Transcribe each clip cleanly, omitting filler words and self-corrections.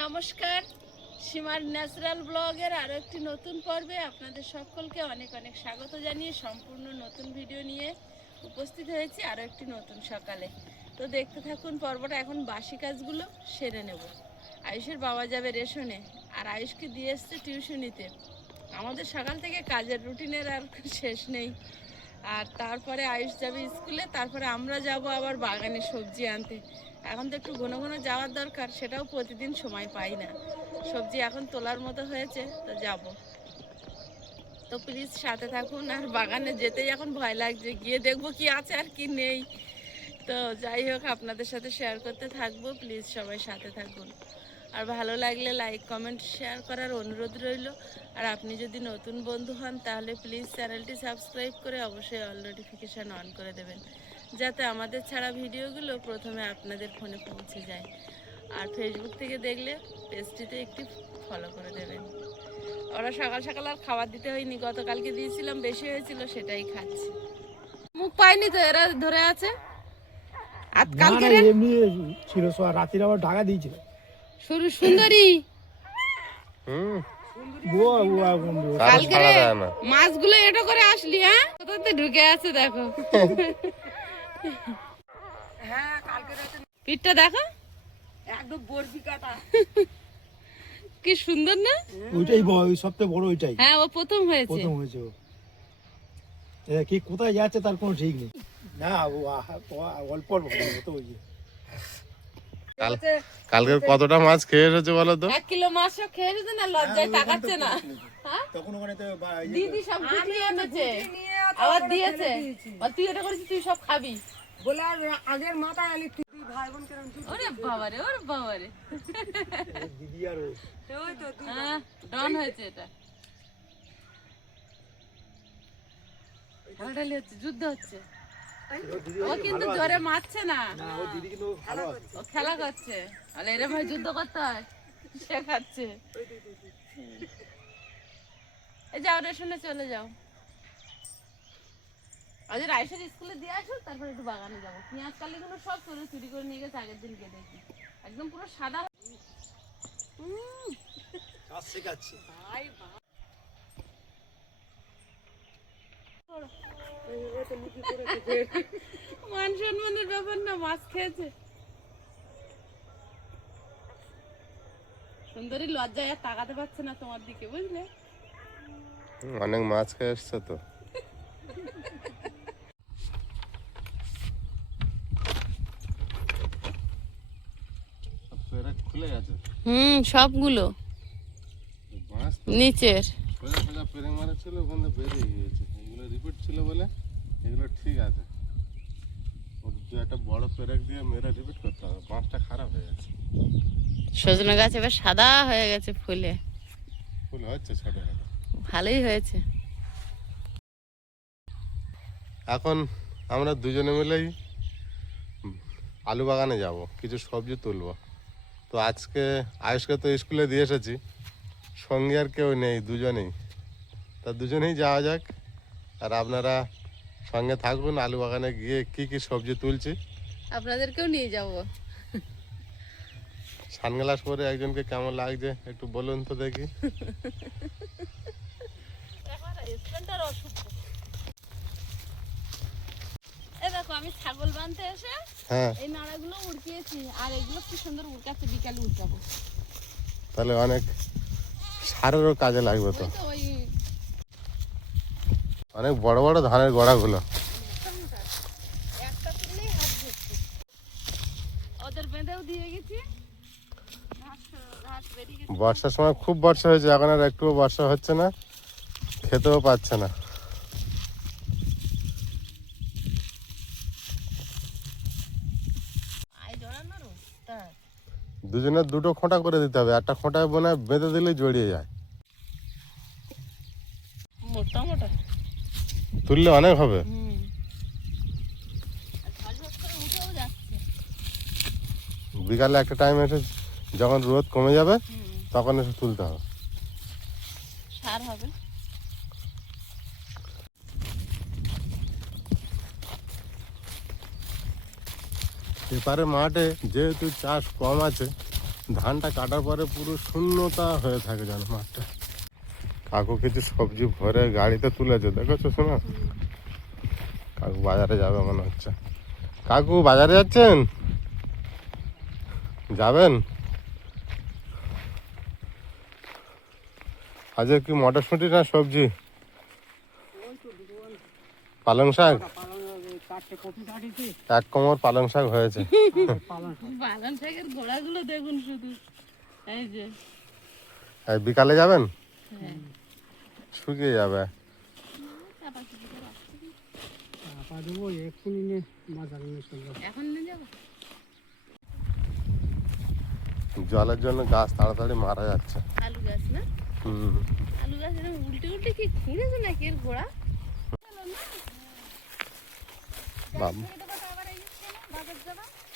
নমস্কার, সীমার ন্যাচারাল ব্লগের আরো একটি নতুন পর্বে আপনাদের সকলকে অনেক অনেক স্বাগত জানিয়ে সম্পূর্ণ নতুন ভিডিও নিয়ে উপস্থিত হয়েছি আরো একটি নতুন সকালে। তো দেখতে থাকুন পর্বটা। এখন বাসি কাজগুলো সেরে নেব। আয়ুষের বাবা যাবে রেশনে, আর আয়ুষকে দিয়ে এসছে টিউশনিতে। আমাদের সকাল থেকে কাজের রুটিনের আর শেষ নেই। আর তারপরে আয়ুষ যাবে স্কুলে, তারপরে আমরা যাব আবার বাগানে সবজি আনতে। এখন তো একটু ঘন ঘন যাওয়ার দরকার, সেটাও প্রতিদিন সময় পাই না। সবজি এখন তোলার মতো হয়েছে, তো যাব। তো প্লিজ সাথে থাকুন। আর বাগানে যেতেই এখন ভয় লাগছে, গিয়ে দেখবো কি আছে আর কি নেই। তো যাই হোক, আপনাদের সাথে শেয়ার করতে থাকবো। প্লিজ সবাই সাথে থাকুন। আর ভালো লাগলে লাইক কমেন্ট শেয়ার করার অনুরোধ রইল। আর আপনি যদি নতুন বন্ধু হন তাহলে প্লিজ চ্যানেলটি সাবস্ক্রাইব করে অবশ্যই অল নোটিফিকেশান অন করে দেবেন, যাতে আমাদের ছাড়া ভিডিওগুলো প্রথমে আপনাদের ফোনে পৌঁছে যায়। আর ফেসবুক থেকে দেখলে পেজটিতে একটি ফলো করে দেবেন। ওরা সকাল সকাল আর খাবার দিতে হয়নি, গতকালকে দিয়েছিলাম, বেশি হয়েছিল, সেটাই খাচ্ছি। মুখ পাইনি তো, এরা ধরে আছে। আর কালকে এমনি ছিল, রাতের আবার ঢাকা দিয়েছিল সুন্দরী। কালকে মাছগুলো এটো করে আসলি, হ্যাঁ কোথাতে ঢুকে আছে দেখো। হ্যাঁ কালকে পিঠটা দেখো একদম বরফি কাটা। কি সুন্দর না? ওইটাই সবচেয়ে বড়, ওইটাই। হ্যাঁ ও প্রথম হয়েছে ও। কি কোথায় যাচ্ছে তার কোনো ঠিক নেই। না অল্প অল্প তো ওই কালকে কতটা মাছ খেয়ে এসেছে বলো তো? 1 কিলো মাছ খেয়ে এসেছে না, লজ্জায় তাকাচ্ছে না। তখন ওখানে তো দিদি সব গুছিয়ে এনেছে, আবার দিয়েছে। তুই এটা করেছিস, তুই সব খাবি বলে। আর আগের মাথায় আলি তুই ভাই বোন কেন? ওরে বাবারে, ওরে বাবারে, দিদি আর ওই তো ডন হয়েছে এটা। ঢালাঢালি হচ্ছে, যুদ্ধ হচ্ছে। ও কিন্তু জোরে মারছে না, ও খেলা করছে। বলে এরকম ভাই যুদ্ধ করতে হয়, শেখাচ্ছে। এই যাও রেশনে চলে যাও। আজ রাইসের স্কুলে দিয়ে আসো, তারপরে একটু বাগানে যাবো। পেঁয়াজ কালিগুলো সব চুরি করে নিয়ে গেছে আগের দিনকে, দেখি একদম পুরো সাদা। মান সম্মানের ব্যাপার না, মাছ খেয়েছে। সুন্দরী লজ্জায় আর তাকাতে পারছে না তোমার দিকে, বুঝলে? অনেক মাছ খেয়ে এসছে তো। খুলে গেছে সবগুলো নিচের পেরেক মারা ছিল, ওখানে বেরিয়ে গিয়েছে। এগুলো রিপিট ছিল বলে এগুলো ঠিক আছে। একটা বড় পেরেক দিয়ে মেরে রিপিট করতে হবে, মাছটা খারাপ হয়ে গেছে। সজনে গাছ এবার সাদা হয়ে গেছে ফুলে। ফুল হচ্ছে ছোট ছোট, ভালোই হয়েছে। এখন আমরা দুজনে মিলেই আলু বাগানে যাব, কিছু সবজি তুলবো। তো আজকে আয়ুষকে তো স্কুলে দিয়ে এসেছি, সঙ্গে আর কেউ নেই, দুজনেই। তা দুজনেই যাওয়া যাক। আর আপনারা সঙ্গে থাকুন, আলু বাগানে গিয়ে কি কি সবজি তুলছি আপনাদেরকেও নিয়ে যাব। সানগ্লাস পরে একজনকে কেমন লাগছে একটু বলুন তো দেখি। দেখো আমি ছাগল বাঁধতে এসে এই নাড়াগুলো উড়কিয়েছি, আর এগুলো কি সুন্দর উড়কাচ্ছে, বিকালে উড়কাবো। তাহলে অনেক সারেরও কাজে লাগবে তো। অনেক বড় বড় ধানের গোড়াগুলো। ওদের বেঁধেও দিয়ে গেছি। বর্ষার সময় খুব বর্ষা হয়েছে, এখন আর একটুও বর্ষা হচ্ছে না, খেতেও পাচ্ছে না। দুজনের দুটো খোঁটা করে দিতে হবে, একটা খোঁটায় বোনা বেঁধে দিলেই জড়িয়ে যায়। মোটা মোটা তুললে অনেক হবে। বিকালে একটা টাইম এসে যখন রোদ কমে যাবে তখন এসে তুলতে হবে। সার হবে। এপারে মাঠে যেহেতু চাষ কম আছে, ধানটা কাটার পরে পুরো শূন্যতা হয়ে থাকে যেন মাঠটা। কাকু কিছু সবজি ভরে গাড়িতে তুলেছে, দেখেছো শোনা? কাকু বাজারে যাবে মনে হচ্ছে। কাকু বাজারে যাচ্ছেন? যাবেন? আজকে কি মটরশুঁটি না সবজি? পালং শাক, এক কোমর পালং শাক হয়েছে। পালং শাকের গোড়াগুলো দেখুন শুধু, এই যে। এই বিকালে যাবেন? হ্যাঁ। শুকিয়ে যাবে। এখন নিয়ে যাবো। জলের জন্য গাছ তাড়াতাড়ি মারা যাচ্ছে। আলু গাছ না? আলু গাছ এরকম উল্টে উল্টে কি খুঁড়েছে নাকি এর গোড়া? বাবা,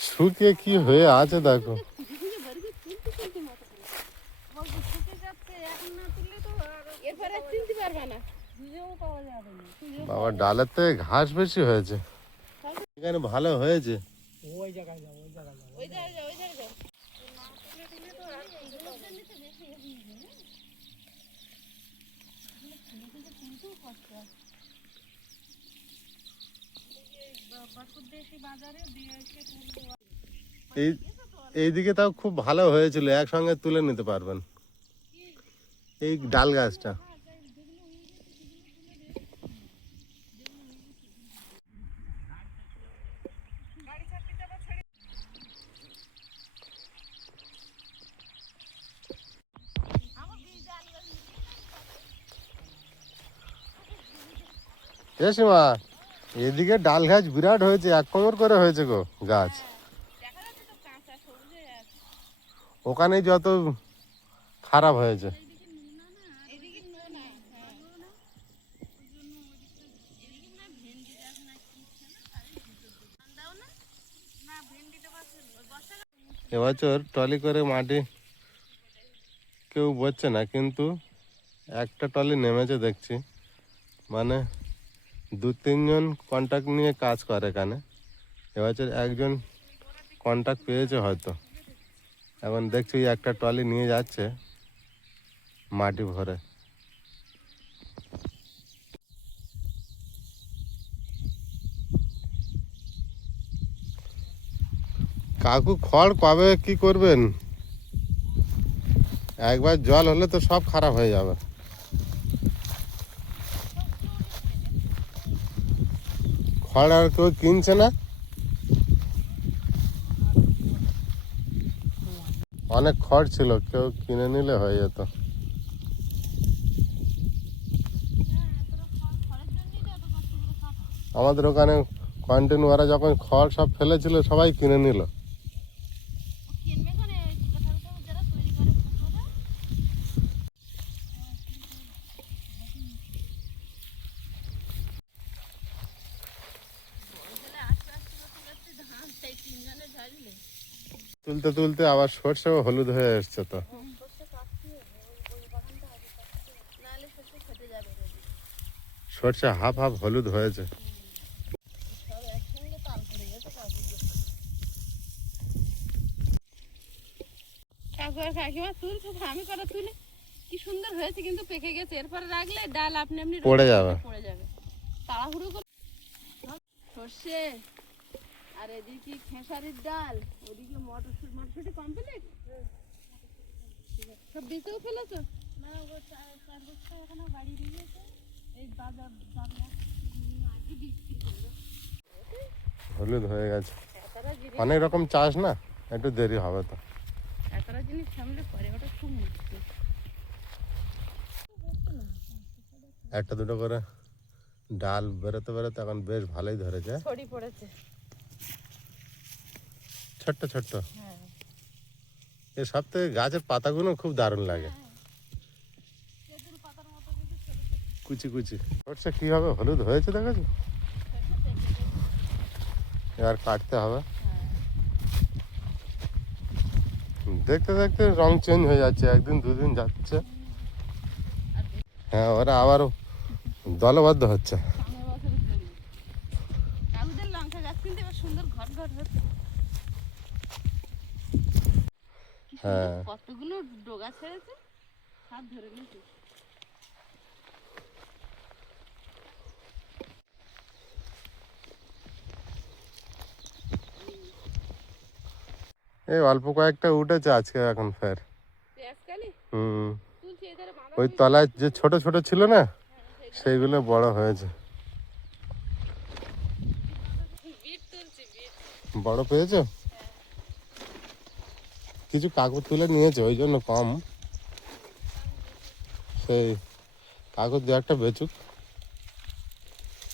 শুকিয়ে কি হয়ে আছে দেখো। এরপরে চিনতে পারবে না। বাবা, ডালের থেকে ঘাস বেশি হয়েছে। এখানে ভালো হয়েছে। ওই জায়গায় যাও, ওই জায়গায় যাও। এই এইদিকে তাও খুব ভালো হয়েছিল, একসঙ্গে তুলে নিতে পারবেন এই ডাল গাছটা। সীমা, এদিকে ডাল গাছ বিরাট হয়েছে, এক কোমর করে হয়েছে গো গাছ। ওখানে যত খারাপ হয়েছে। এবছর ট্রলি করে মাটি কেউ বসছে না, কিন্তু একটা ট্রলি নেমেছে দেখছি। মানে 2-3 জন কন্ট্যাক্ট নিয়ে কাজ করে এখানে। এবছর একজন কন্ট্যাক্ট পেয়েছে হয়তো। এখন দেখছি একটা ট্রলি নিয়ে যাচ্ছে মাটি ভরে। কাকু খড় কবে কি করবেন? একবার জল হলে তো সব খারাপ হয়ে যাবে। খড় আর কেউ কিনছে না? অনেক খড় ছিল, কেউ কিনে নিলে হয়ে যেত। আমাদের ওখানে কন্টিনিউরা যখন খড় সব ফেলেছিল সবাই কিনে নিল। তুলতে তুলতে আবার সর্ষেও হলুদ হয়ে এসছে তো। সর্ষে হাফ হাফ হলুদ হয়েছে। কাকু আর কাকিমা তুলছে, আমি করা তুলে কি সুন্দর হয়েছে, কিন্তু পেকে গেছে। এরপরে রাখলে ডাল আপনি আপনি পড়ে যাবে। তাড়াহুড়ো করে সর্ষে আর এদিকে খেসারির ডাল, ওদিকে মটরশুঁটি কমপ্লিট। সব বেঁচেও ফেলেছো? না, ও 4 বছর এখনো বাড়ি দিয়েছে। এই বাজার আগে বিক্রি করবে। হলুদ হয়ে গেছে। অনেক রকম চাষ না, একটু দেরি হবে তো। এতটা জিনিস সামলে পরে ওটা খুব মুশকিল। একটা দুটো করে ডাল বেরোতে বেরোতে এখন বেশ ভালোই ধরেছে। ছড়ি পড়েছে ছোট্ট ছোট্ট। এর সব থেকে গাছের পাতাগুলো খুব দারুণ লাগে, কুচি কুচি। সরষে কিভাবে হলুদ হয়েছে দেখেছো? এবার কাটতে হবে। দেখতে দেখতে রং চেঞ্জ হয়ে যাচ্ছে, একদিন দুদিন যাচ্ছে। হ্যাঁ, ওরা আবার দলবদ্ধ হচ্ছে। লঙ্কা গাছ কিন্তু এবার সুন্দর ঘট ঘট হচ্ছে। হ্যাঁ কতগুলো ডগা ছেড়েছে, হাত ধরে নিয়েছে। এই অল্প কয়েকটা উঠেছে আজকে এখন ফের। পেঁয়াজকালি হুম, তুলছি, এধারে বাঁধা ওই তলায় যে ছোট ছোট ছিল না সেইগুলো বড় হয়েছে। বিট তুলছি, বিট। বড় পেয়েছো? কিছু কাগজ তুলে নিয়েছে ওই জন্য কম। সেই কাগজ দু একটা বেচুক,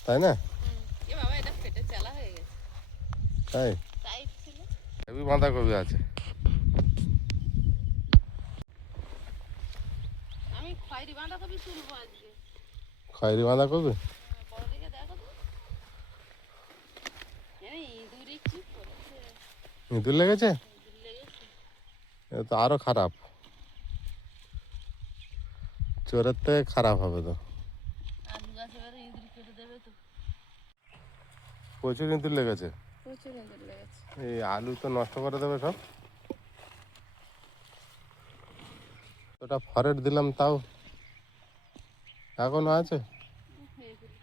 তাই না? এ বাবা, এটা ফেটে চালা হয়ে গেছে, তাই টাইট ছিল। হেবি বাঁধাকপি আছে। আমি খয়েরি বাঁধাকপি তুলবো আজকে। খয়েরি বাঁধাকপি বড় দিকে দেখো তো, ইঁদুরে কি করেছে, ইঁদুর লেগেছে? ইঁদুর লেগেছে। এ তো আরো খারাপ, চোরের থেকে খারাপ হবে তো। আলু গাছ এবারে ইঁদুর কেটে দেবে তো। প্রচুর ইঁদুর লেগেছে। প্রচুর ইঁদুর লেগেছে। এই আলু তো নষ্ট করে দেবে সব। ওটা ফরেট দিলাম তাও এখনো আছে। হয়ে গেল।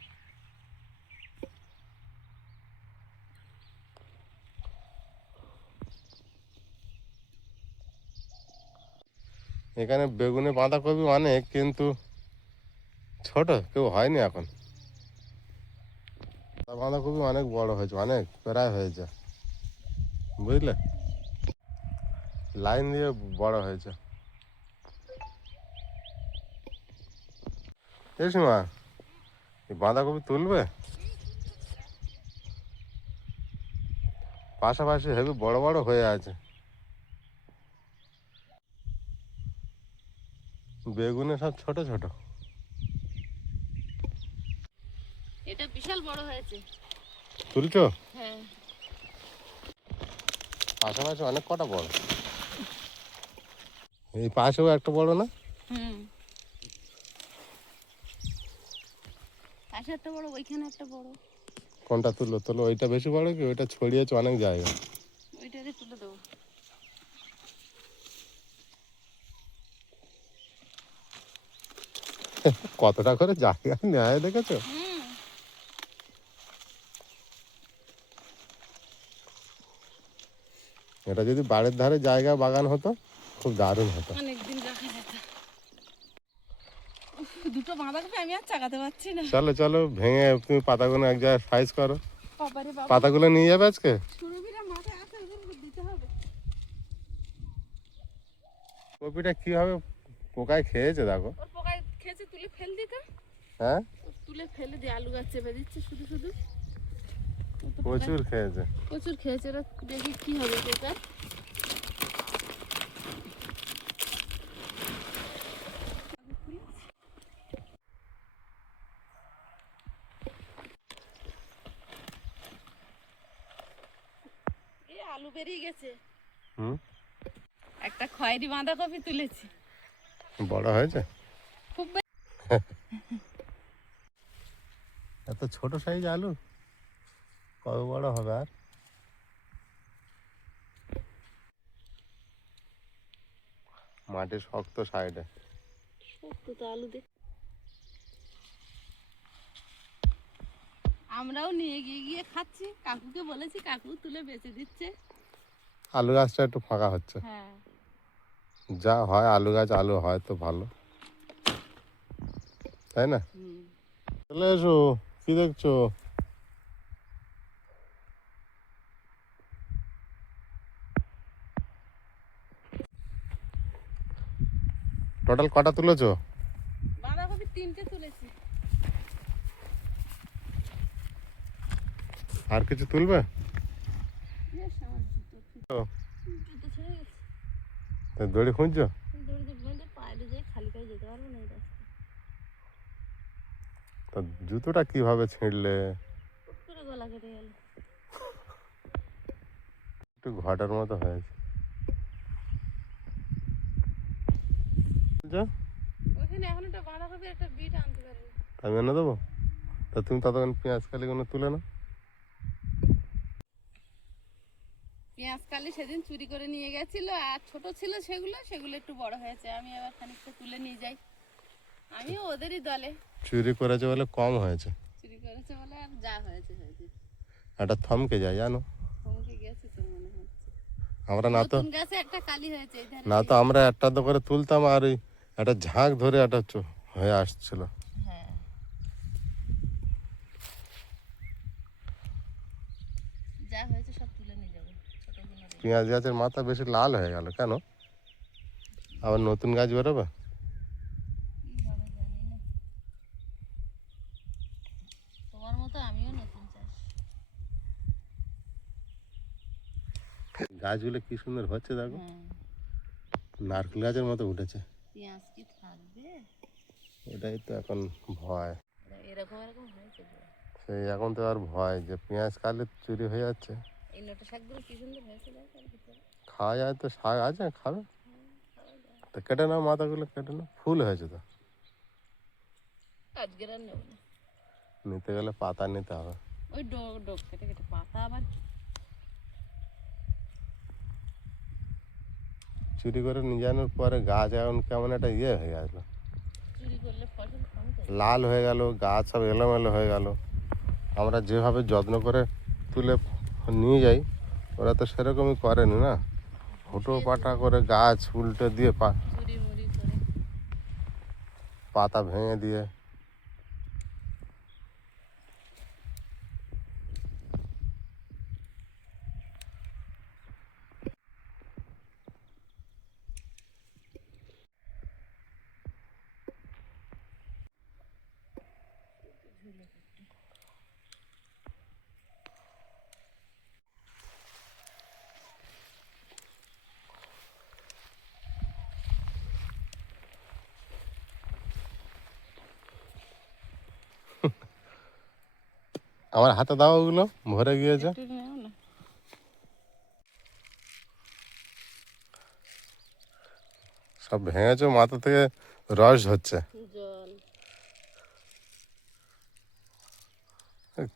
এখানে বেগুনে বাঁধাকপি অনেক, কিন্তু ছোট কেউ হয়নি এখন। বাঁধাকপি অনেক বড় হয়েছে, অনেক প্রায় হয়েছে, বুঝলে, লাইন দিয়ে বড় হয়েছে। এই সীমা, এই বাঁধাকপি তুলবে? পাশাপাশি হেবি বড় বড় হয়ে আছে। বেগুনে সব ছোট ছোট। এটা বিশাল বড় হয়েছে। তুলছো? হ্যাঁ। পাশাপাশি অনেক কটা বড়। এই পাশেও একটা বড় না? হুম, পাশে একটা বড়, ওইখানে একটা বড়। কোনটা তুলো? তোলো ওইটা বেশি বড় কি ওইটা ছড়িয়েছে অনেক জায়গা? ওইটারে তুলে দেবো। কতটা করে জায়গা নেয় দেখেছো? হুম, এটা যদি বাড়ির ধারে জায়গা বাগান হতো খুব দারুণ হতো। অনেকদিন রাখা যেত। উফ, দুটো বাঁধাকপি আমি আর চাকাতে পারছি না। চলো চলো, ভেঙে তুমি পাতাগুলো এক জায়গায় সাইজ করো। বাবারে বাবা, পাতাগুলো নিয়ে যাবে আজকে? সুরভিরা মাথায় আছে, ওদেরকে দিতে হবে। কপিটা কিভাবে পোকায় খেয়েছে দেখো। ওর পোকায় খেয়েছে, তুলে ফেল দিতাম। হ্যাঁ, তুলে ফেলে দিয়ে আলু গাছ চেপে দিচ্ছে শুধু শুধু। ও তো প্রচুর খেয়েছে। প্রচুর খেয়েছে। ওরা দেখি কি হবে পোকার। এই আলু বেরিয়ে গেছে। হুম, একটা খয়েরি বাঁধাকপি তুলেছি। বড় হয়েছে খুব এত ছোট সাইজ আলু, কত বড় হবে আর। মাটি শক্ত সাইডে। শক্ত তো আলু দেখ। আমরাও নিয়ে গিয়ে গিয়ে খাচ্ছি, কাকুকে বলেছি, কাকু তুলে বেচে দিচ্ছে। আলু গাছটা একটু ফাঁকা হচ্ছে। হ্যাঁ, যা হয় আলু গাছ আলু হয় তো ভালো, তাই না? হুম। চলে এসো, কি দেখছো? টোটাল কটা তুলেছো? বাঁধাকপি 3টে তুলেছি। আর কিছু তুলবে? বেশ, আমার ও, জুতো ছেড়ে গেছে। তা দড়ি খুঁজছো? দৌড়ে দেখবেন, পায়ে যেয়ে খালি পায়ে যেতে পারবো না এই রাস্তায়। তা জুতোটা কিভাবে ছিঁড়লে? হুট করে গলা কেটে গেল। একটু ঘটার মতো হয়েছে। বুঝছো? ওইখানে এখন একটা বাঁধাকপি, একটা বিট আনতে পারিনি। আমি এনে দেবো। তা তুমি ততক্ষণ পেঁয়াজ কালিগুলো তুলে নাও। পেঁয়াজ কালি সেদিন চুরি করে নিয়ে গেছিল, আর ছোট ছিল সেগুলো সেগুলো একটু বড় হয়েছে, আমি আবার খানিকটা তুলে নিয়ে যাই। আমিও ওদেরই দলে। চুরি করেছে বলে কম হয়েছে, চুরি করেছে বলে আর যা হয়েছে হয়েছে। এটা থমকে যায় জানো। থমকে গেছে তো মনে হচ্ছে। আমরা না তো নতুন গাছে একটা কালি হয়েছে এই ধারে। না তো আমরা একটা তো করে তুলতাম, আর ওই একটা ঝাঁক ধরে একটা হয়ে আসছিল। হ্যাঁ, যা হয়েছে সব তুলে নিয়ে যাবো, ছোটগুলো রেখে। পেঁয়াজ গাছের মাথা বেশি লাল হয়ে গেল কেন? আবার নতুন গাছ বেরোবে? কি হবে জানি না। তোমার মতো আমিও নতুন চাষ। গাছগুলো কি সুন্দর হচ্ছে দেখো, হ্যাঁ, নারকেল গাছের মতো উঠেছে। পেঁয়াজ কি থাকবে? ওটাই তো এখন ভয়। এরকম এরকম হয়েছে তো। সেই এখন তো আর ভয় যে পেঁয়াজ কাটলে চুরি হয়ে যাচ্ছে। এই নোটা শাকগুলো কি সুন্দর হয়েছে দেখো এর ভিতরে। খাওয়া যায় তো, শাক আছে খাবে তো, কেটে নাও মাথাগুলো, কেটে নাও, ফুল হয়েছে তো। আজকের আর নেব না, নিতে গেলে পাতা নিতে হবে। ওই ডোক ডোক কেটে কেটে পাতা আবার চুরি করে নিয়ে যাওয়ার পরে গাছ এখন কেমন একটা ইয়ে হয়ে গেল, চুরি করলে ফসল কম তো। লাল হয়ে গেল, গাছ সব এলোমেলো হয়ে গেল। আমরা যেভাবে যত্ন করে তুলে নিয়ে যাই, ওরা তো সেরকমই করেনি না, হুটো পাটা করে গাছ উল্টে দিয়ে চুরি মুড়ি করে। পাতা ভেঙে দিয়ে। আমার হাতে দাও, ওগুলো ভরে গিয়েছে। একটু নেও না। সব ভেঙেছে, মাথা থেকে রস হচ্ছে। জল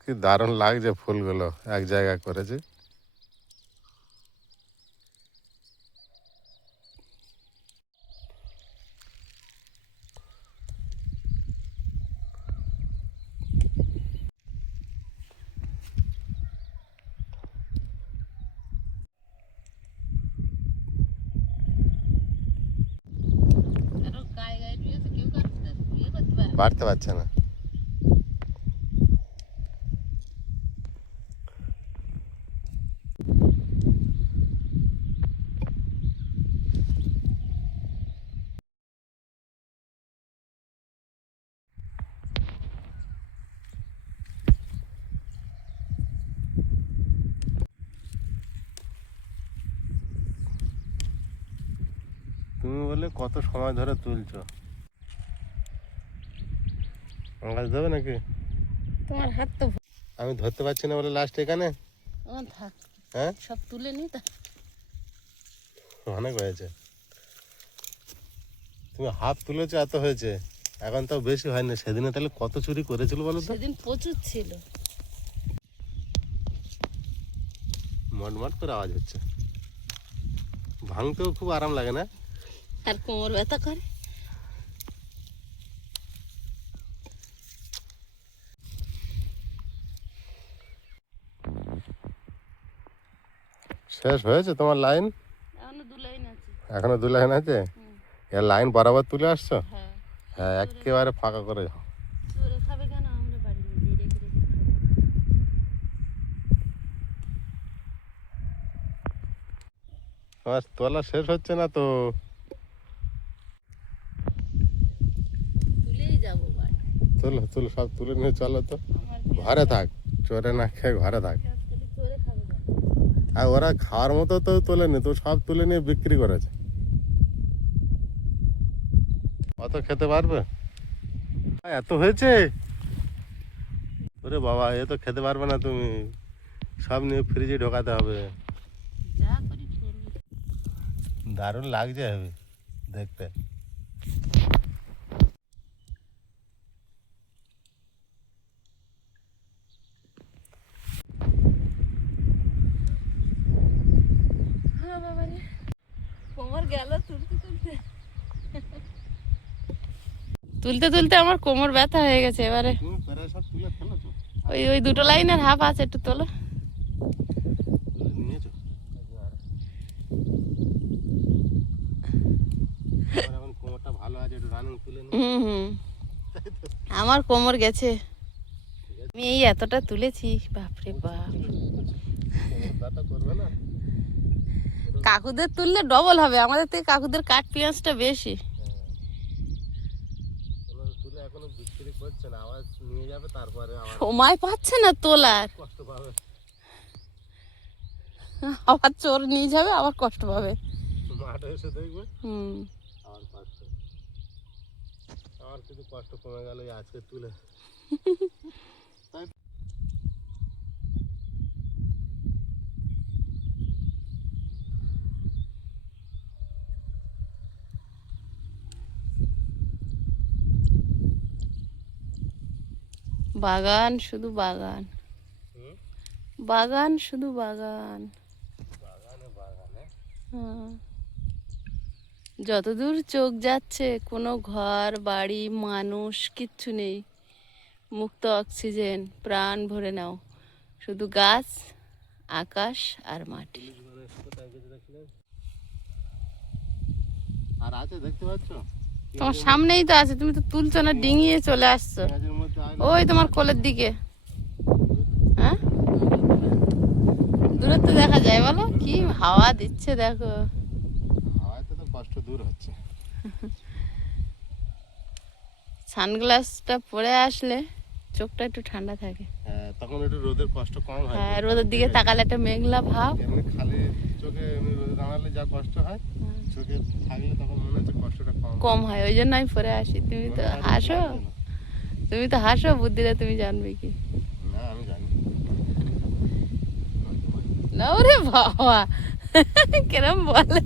কি দারুণ লাগছে, ফুলগুলো এক জায়গায় করেছে। আরো গায়ে গায়ে দিয়েছে, কেউ কাটতে ইয়ে করতে পারে না। বাড়তে পারছে না। তুমি বলে কত সময় ধরে তুলছো, আমার কাছে দেবে নাকি? তোমার হাত তো আমি ধরতে পারছি না বলে লাস্ট এখানে। আমার থাক, হ্যাঁ, সব তুলে নি তা। অনেক হয়েছে। তুমি হাফ তুলেছো, এত হয়েছে, এখন তো বেশি হয়নি। সেদিনে তাহলে কত চুরি করেছিল বলো তো? সেদিন প্রচুর ছিল। মটমট করে আওয়াজ হচ্ছে, ভাঙতেও খুব আরাম লাগে না? আর কোমর ব্যথা করে। শেষ হয়েছে তোমার লাইন? এখনো দু লাইন আছে। এখনো 2 লাইন আছে? হুম। এর লাইন বরাবর তুলে আসছো? হ্যাঁ, হ্যাঁ, একেবারে ফাঁকা করে যাও। চোরে খাবে কেন, আমরা বাড়ি নিজেই রেখে রেখে খাবো। তোমার তোলা শেষ হচ্ছে না তো? তুলেই যাবো বাড়ি। তুলো তুলো, সব তুলে নিয়ে চলো তো। আমার ঘরে থাক, চোরে না খেয়ে ঘরে থাক। পেঁয়াজ তুলে চোরে খাবে কেন? আর ওরা খাওয়ার মতো তো তোলেনি তো, সব তুলে নিয়ে বিক্রি করেছে। অত খেতে পারবে? এত হয়েছে? ওরে বাবা, এ তো খেতে পারবে না তুমি, সব নিয়ে ফ্রিজে ঢোকাতে হবে। যা করি করবি। দারুণ লাগছে হবে দেখতে। তুলতে তুলতে আমার কোমর ব্যথা হয়ে গেছে এবারে। তুমি প্রায় সব তুলে ফেলেছো, ওই দুটো লাইনের হাফ আছে, একটু তোলো। তুলে নিয়েছো। আমার এখন কোমরটা ভালো আছে, একটু রানিং তুলে নিই। হুম, আমার কোমর গেছে। আমি এই এতটা তুলেছি, বাপরে বাপ। কোমর ব্যথা করবে না? কাকুদের তুললে ডবল হবে, আমাদের থেকে কাকুদের কাঠ পেঁয়াজটা বেশি। তুলে এখনো বিক্রি করছে না, আবার নিয়ে যাবে, তারপরে আবার সময় পাচ্ছে না তোলার, কষ্ট পাবে। আবার চোর নিয়ে যাবে, আবার কষ্ট পাবে। মাঠে এসে দেখবে হুম, আবার কষ্ট। আমার কিছু কষ্ট কমে গেল এই আজকে তুলে। বাগান শুধু বাগান, হুম? বাগান শুধু বাগান। বাগানে বাগানে হুম। যতদূর চোখ যাচ্ছে কোনো ঘর বাড়ি মানুষ কিচ্ছু নেই, মুক্ত অক্সিজেন, প্রাণ ভরে নাও, শুধু গাছ, আকাশ আর মাটি। পুলিশ ঘরে কোথায় গেছে দেখলে? আর আছে দেখতে পাচ্ছ? তোমার সামনেই তো আছে, তুমি তো তুলছো না, ডিঙিয়ে চলে আসছো পেঁয়াজের মধ্যে ওই তোমার কোলের দিকে। হ্যাঁ, দূরে তো দেখা যায়, বলো কি হাওয়া দিচ্ছে দেখো। হয়তো তো কষ্ট দূর হচ্ছে। সানগ্লাসটা পরে আসলে চোখটা একটু ঠান্ডা থাকে। হ্যাঁ, তখন একটু রোদের কষ্ট কম হয়। হ্যাঁ, রোদের দিকে তাকালে একটা মেঘলা ভাব। এমনি খালি চোখে এমনি রোদে দাঁড়ালে যা কষ্ট হয়, চোখে থাকলে তখন মনে হচ্ছে কষ্টটা কম। কম হয়, ওই জন্য আমি পরে আসি। তুমি তো মনে হয় হাসো, লাগবে না। তুমি তো হাসো, বুদ্ধিটা তুমি জানবে কি না, আমি জানি। না। ওরে বাবা, কেরম বলে।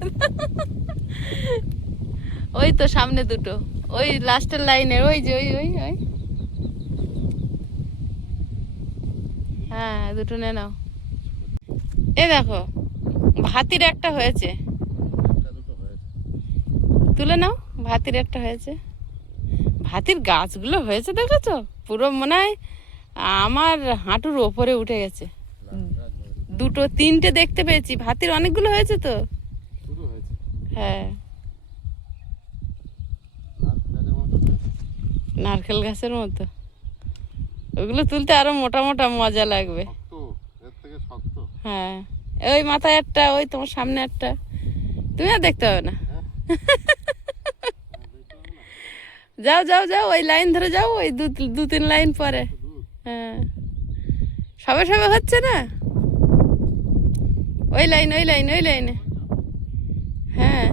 ওই তো সামনে দুটো, ওই লাস্টের লাইনে, ওই যে ওই ওই ওই হ্যাঁ, দুটো নে নাও। এ দেখো, ভাতির একটা হয়েছে, একটা দুটো হয়েছে। তুলে নাও। ভাতির একটা হয়েছে, ভাতির গাছগুলো হয়েছে দেখেছো, পুরো মনে হয় আমার হাঁটুর ওপরে উঠে গেছে। দুটো তিনটে দেখতে পেয়েছি, ভাতির অনেকগুলো হয়েছে তো। শুরু হয়েছে। হ্যাঁ, নারকেলের মতো হয়েছে। নারকেল গাছের মতো। ওগুলো তুলতে আরো মোটা মোটা মজা লাগবে। শক্ত, এর থেকে শক্ত। হ্যাঁ, ওই মাথায় একটা, ওই তোমার সামনে একটা, তুমি আর দেখতে পাবে না। হ্যাঁ? যাও যাও যাও, ওই লাইন ধরে যাও, ওই দু তিন লাইন পরে। হ্যাঁ, সবে সবে হচ্ছে না, ওই লাইন ওই লাইন ওই লাইনে। হ্যাঁ,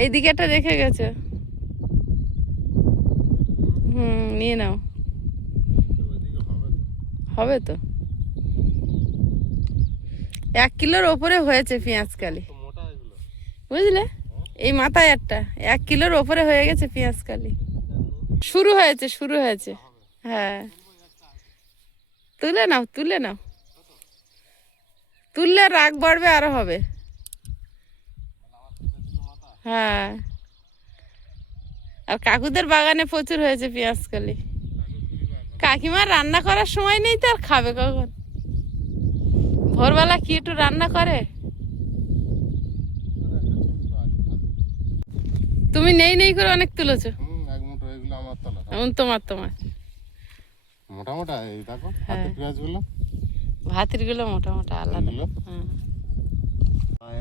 এই দিকে একটা রেখে গেছো। নিয়ে নাও, ওইদিকে হবে তো। হবে তো। 1 কিলোর ওপরে হয়েছে পেঁয়াজকালি, তো মোটা এগুলো। বুঝলে? এই মাথায় একটা 1 কিলোর ওপরে হয়ে গেছে পেঁয়াজকালি। শুরু হয়েছে, শুরু হয়েছে। হ্যাঁ, তুলে নাও, তুলে নাও, তুললে রাগ বাড়বে, আরো হবে। হ্যাঁ, আর কাকুদের বাগানে প্রচুর হয়েছে পেঁয়াজকালি। কাকিমার রান্না করার সময় নেই তো, আর খাবে কখন? ভোরবেলা কি একটু রান্না করে? তুমি নেই নেই করে অনেক তুলেছো। এক মুঠো এগুলো আমার তলা। এমন তোমার তোমার মোটা মোটা এই দেখো হ্যাঁ। হাতের পেঁয়াজগুলো। ভাতের গুলো মোটা মোটা আলাদা। এগুলো? হ্যাঁ,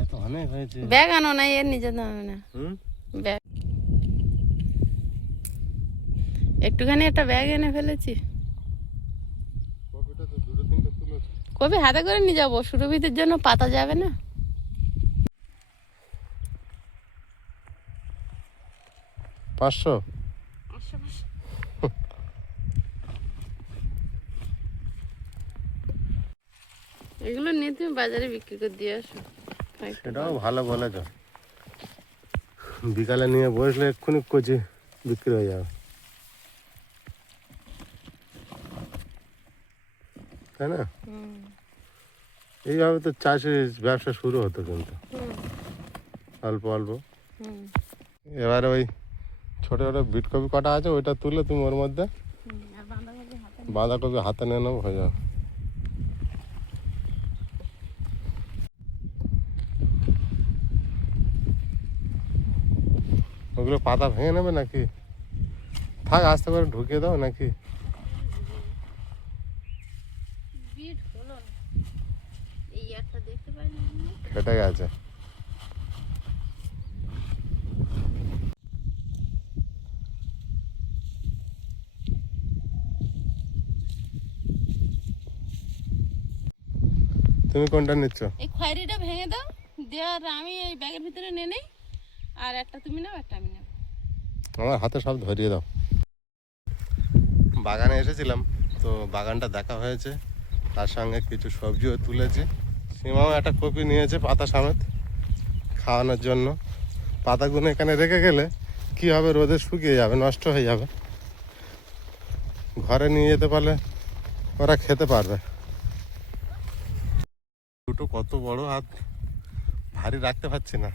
এত অনেক হয়েছে। ব্যাগ আনো না, এর নিজে দামে না। হুম? ব্যাগ একটুখানি একটা ব্যাগ এনে ফেলেছি। কপিটা তো দুটো তিনটে তুলেছে। কবে হাতে করে নিয়ে যাবো, সুরভিতের জন্য পাতা যাবে না। 500। এগুলো নিয়ে তুমি বাজারে বিক্রি করে দিয়ে আসো। সেটাও ভালো বলেছ, বিকালে নিয়ে বসলে এক্ষুনি কচি বিক্রি হয়ে যাবে, তাই না? এইভাবে তো চাষের ব্যবসা শুরু হতো কিন্তু হুম অল্প অল্প। হুম এবারে ওই ছোটো ছোটো বিটকপি কটা আছে ওইটা তুলে তুমি ওর মধ্যে হুম, আর বাঁধাকপি হাতে বাঁধাকপি হাতে নিয়ে নেবো, হয়ে যাবে। ওগুলো পাতা ভেঙে নেবে নাকি? থাক, আস্তে করে ঢুকিয়ে দাও নাকি? বিট হলো না, এই একটা দেখতে পাইনি ফেটে গেছে। তুমি কোনটা নিচ্ছ? এই খয়েরিটা ভেঙে দাও, দেওয়ার আমি এই ব্যাগের ভিতরে নিয়ে নেই, আর একটা তুমি নাও একটা আমি নেব। আমার হাতে সব ধরিয়ে দাও। বাগানে এসেছিলাম তো বাগানটা দেখা হয়েছে, তার সঙ্গে কিছু সবজিও তুলেছি। সীমাও একটা কপি নিয়েছে পাতা সমেত খাওয়ানোর জন্য। পাতাগুলো এখানে রেখে গেলে কি হবে, রোদে শুকিয়ে যাবে, নষ্ট হয়ে যাবে। ঘরে নিয়ে যেতে পারলে ওরা খেতে পারবে। দুটো কত বড়, হাত ভারী রাখতে পারছি না।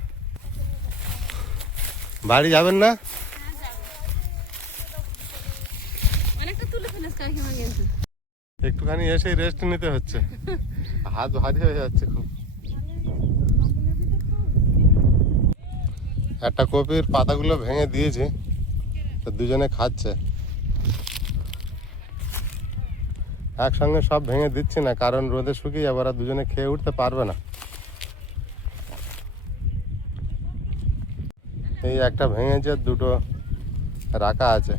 বাড়ি যাবেন না? অনেকটা তুলে ফেলেছ কাকিমা কিন্তু। একটুখানি এসেই রেস্ট নিতে হচ্ছে, হাত ভারী হয়ে যাচ্ছে খুব। একটা কপির পাতাগুলো ভেঙে দিয়েছি, তো দুজনে খাচ্ছে। একসঙ্গে সব ভেঙে দিচ্ছি না, কারণ রোদে শুকিয়ে যাবে, ওরা দুজনে খেয়ে উঠতে পারবে না। এই একটা ভেঙেছে, দুটো রাখা আছে।